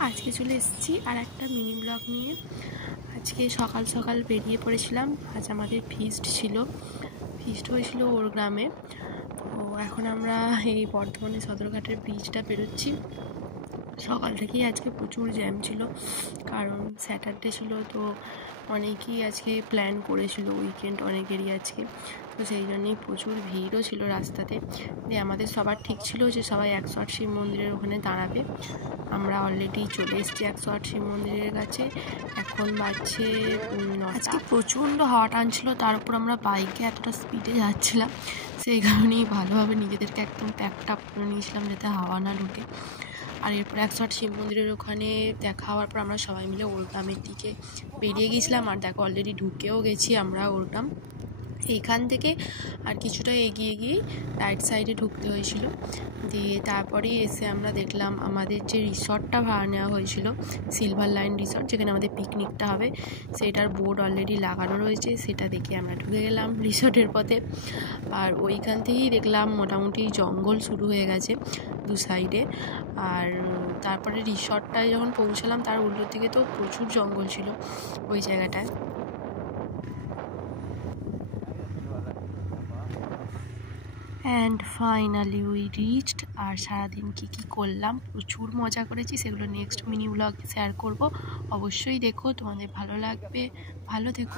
আজকে চলে এসেছি আর একটা মিনি ব্লগ নিয়ে। আজকে সকাল সকাল বেরিয়ে পড়েছিলাম। আজ আমাদের ফিস্ট হয়েছিল ওর গ্রামে। তো এখন আমরা এই বর্ধমানে সদরঘাটের ব্রিজটা পেরোচ্ছি। সকাল থেকেই আজকে প্রচুর জ্যাম ছিল, কারণ স্যাটারডে ছিল, তো অনেকেই আজকে প্ল্যান করেছিল, উইকেন্ড অনেকেরই আজকে, তো সেই জন্যেই প্রচুর ভিড়ও ছিল রাস্তাতে। দিয়ে আমাদের সবার ঠিক ছিল যে সবাই 108 শিব মন্দিরের ওখানে দাঁড়াবে। আমরা অলরেডি চলে এসেছি 108 শিব মন্দিরের কাছে। এখন বাজছে 9টা। আজকে প্রচণ্ড হাওয়া টানছিল, তার উপর আমরা বাইকে এতটা স্পিডে যাচ্ছিলাম, সেই কারণেই ভালোভাবে নিজেদেরকে একদম প্যাকড আপ করে নিয়েছিলাম যাতে হাওয়া না ঢোকে। আর এরপর 108 শিব মন্দিরের ওখানে দেখা হওয়ার পর আমরা সবাই মিলে ওরগ্রামের দিকে বেরিয়ে গিয়েছিলাম। আর দেখো অলরেডি ঢুকেও গেছি আমরা ওরগ্রাম। এইখান থেকে আর কিছুটা এগিয়ে গিয়ে রাইট সাইডে ঢুকতে হয়েছিল। দিয়ে তারপরেই এসে আমরা দেখলাম আমাদের যে রিসর্টটা ভাড়া নেওয়া হয়েছিল, সিলভার লাইন রিসর্ট, যেখানে আমাদের পিকনিকটা হবে, সেটার বোর্ড অলরেডি লাগানো রয়েছে। সেটা দেখে আমরা ঢুকে গেলাম রিসর্টের পথে। আর ওইখান থেকেই দেখলাম মোটামুটি জঙ্গল শুরু হয়ে গেছে দু সাইডে। আর তারপরে রিসর্টটায় যখন পৌঁছালাম তার উল্টোর দিকে তো প্রচুর জঙ্গল ছিল ওই জায়গাটায়। And finally we reached. আর সারাদিন কী করলাম, প্রচুর মজা করেছি, সেগুলো নেক্সট মিনি ব্লগে শেয়ার করব। অবশ্যই দেখো, তোমাদের ভালো লাগবে। ভালো থেকো।